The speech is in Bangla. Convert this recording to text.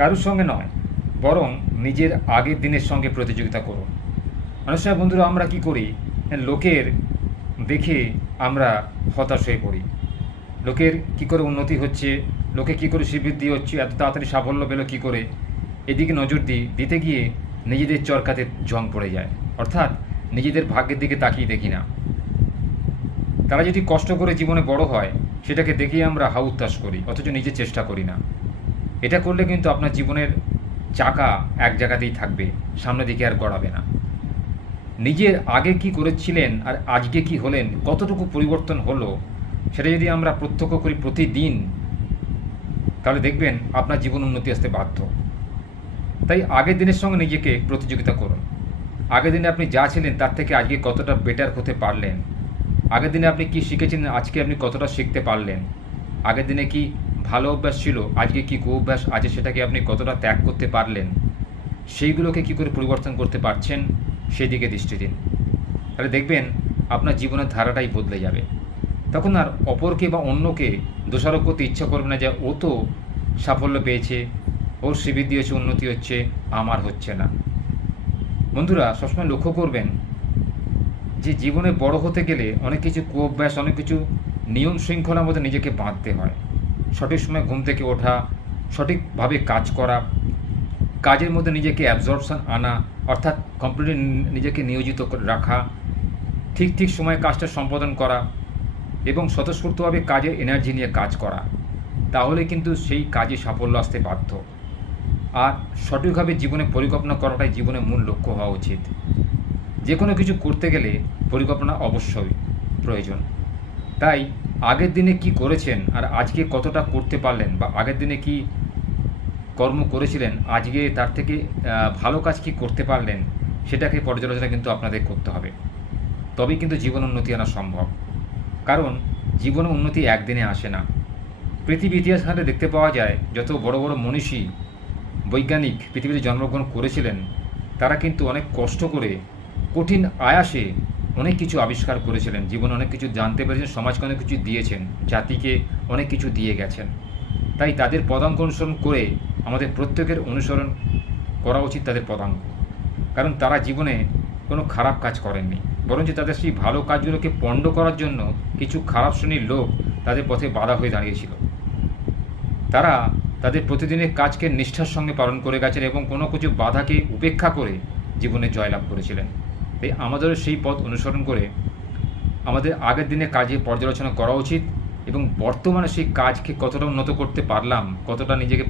কারোর সঙ্গে নয়, বরং নিজের আগের দিনের সঙ্গে প্রতিযোগিতা করুন। অনেক সময় বন্ধুরা আমরা কি করি, লোকের দেখে আমরা হতাশ হয়ে পড়ি। লোকের কি করে উন্নতি হচ্ছে, লোকে কি করে শ্রীবৃদ্ধি হচ্ছে, এত তাড়াতাড়ি সাফল্য পেল কি করে, এদিকে নজর দিতে গিয়ে নিজেদের চরকাতে জং পড়ে যায়। অর্থাৎ নিজেদের ভাগ্যের দিকে তাকিয়ে দেখি না। তারা যদি কষ্ট করে জীবনে বড় হয়, সেটাকে দেখেই আমরা হা উত্তাস করি, অথচ নিজে চেষ্টা করি না। এটা করলে কিন্তু আপনার জীবনের চাকা এক জায়গাতেই থাকবে, সামনের দিকে আর গড়াবে না। নিজের আগে কি করেছিলেন আর আজকে কি হলেন, কতটুকু পরিবর্তন হলো, সেটা যদি আমরা প্রত্যক্ষ করি প্রতিদিন, তাহলে দেখবেন আপনার জীবন উন্নতি আসতে বাধ্য। তাই আগের দিনের সঙ্গে নিজেকে প্রতিযোগিতা করুন। আগের দিনে আপনি যা ছিলেন তার থেকে আজকে কতটা বেটার হতে পারলেন, আগের দিনে আপনি কি শিখেছিলেন আজকে আপনি কতটা শিখতে পারলেন, আগের দিনে কি ভালো অভ্যাস ছিল আজকে কি কুঅভ্যাস আছে সেটাকে আপনি কতটা ত্যাগ করতে পারলেন, সেইগুলোকে কি করে পরিবর্তন করতে পারছেন সেদিকে দৃষ্টি দিন। তাহলে দেখবেন আপনার জীবনের ধারাটাই বদলে যাবে। তখন আর অপরকে বা অন্যকে দোষারোপ করতে ইচ্ছা করবে না যে ও তো সাফল্য পেয়েছে, ওর শ্রীবৃদ্ধি হচ্ছে, উন্নতি হচ্ছে, আমার হচ্ছে না। বন্ধুরা সবসময় লক্ষ্য করবেন যে জীবনে বড় হতে গেলে অনেক কিছু কুঅভ্যাস, অনেক কিছু নিয়ম শৃঙ্খলার মধ্যে নিজেকে বাঁধতে হয়। সঠিক সময় ঘুম থেকে ওঠা, সঠিকভাবে কাজ করা, কাজের মধ্যে নিজেকে অ্যাবজর্পশন আনা, অর্থাৎ কমপ্লিটলি নিজেকে নিয়োজিত রাখা, ঠিক সময়ে কাজটা সম্পাদন করা এবং স্বতঃস্ফূর্তভাবে কাজের এনার্জি নিয়ে কাজ করা। তাহলে কিন্তু সেই কাজে সাফল্য আসতে বাধ্য। আর সঠিকভাবে জীবনে পরিকল্পনা করাটাই জীবনের মূল লক্ষ্য হওয়া উচিত। যে কোনো কিছু করতে গেলে পরিকল্পনা অবশ্যই প্রয়োজন। তাই আগের দিনে কি করেছেন আর আজকে কতটা করতে পারলেন, বা আগের দিনে কি কর্ম করেছিলেন আজকে তার থেকে ভালো কাজ কি করতে পারলেন, সেটাকে পর্যালোচনা কিন্তু আপনাদের করতে হবে। তবেই কিন্তু জীবন উন্নতি আনা সম্ভব। কারণ জীবন উন্নতি একদিনে আসে না। পৃথিবী ইতিহাস ঘাঁটলে দেখতে পাওয়া যায় যত বড় বড় মনীষী, বৈজ্ঞানিক পৃথিবীতে জন্মগ্রহণ করেছিলেন, তারা কিন্তু অনেক কষ্ট করে কঠিন আয়াসে অনেক কিছু আবিষ্কার করেছিলেন, জীবনে অনেক কিছু জানতে পেরেছেন, সমাজকে অনেক কিছু দিয়েছেন, জাতিকে অনেক কিছু দিয়ে গেছেন। তাই তাদের পদাঙ্ক অনুসরণ করে আমাদের প্রত্যেকের অনুসরণ করা উচিত তাদের পদাঙ্ক। কারণ তারা জীবনে কোনো খারাপ কাজ করেননি, বরঞ্চ তাদের সেই ভালো কাজগুলোকে পণ্ড করার জন্য কিছু খারাপ শ্রেণীর লোক তাদের পথে বাধা হয়ে দাঁড়িয়েছিল। তারা তাদের প্রতিদিনের কাজকে নিষ্ঠার সঙ্গে পালন করে গেছেন এবং কোনো কিছু বাধাকে উপেক্ষা করে জীবনে জয়লাভ করেছিলেন। তাই আমাদেরও সেই পথ অনুসরণ করে আমাদের আগের দিনে কাজে পর্যালোচনা করা উচিত এবং বর্তমানে সেই কাজকে কতটা উন্নত করতে পারলাম, কতটা নিজেকে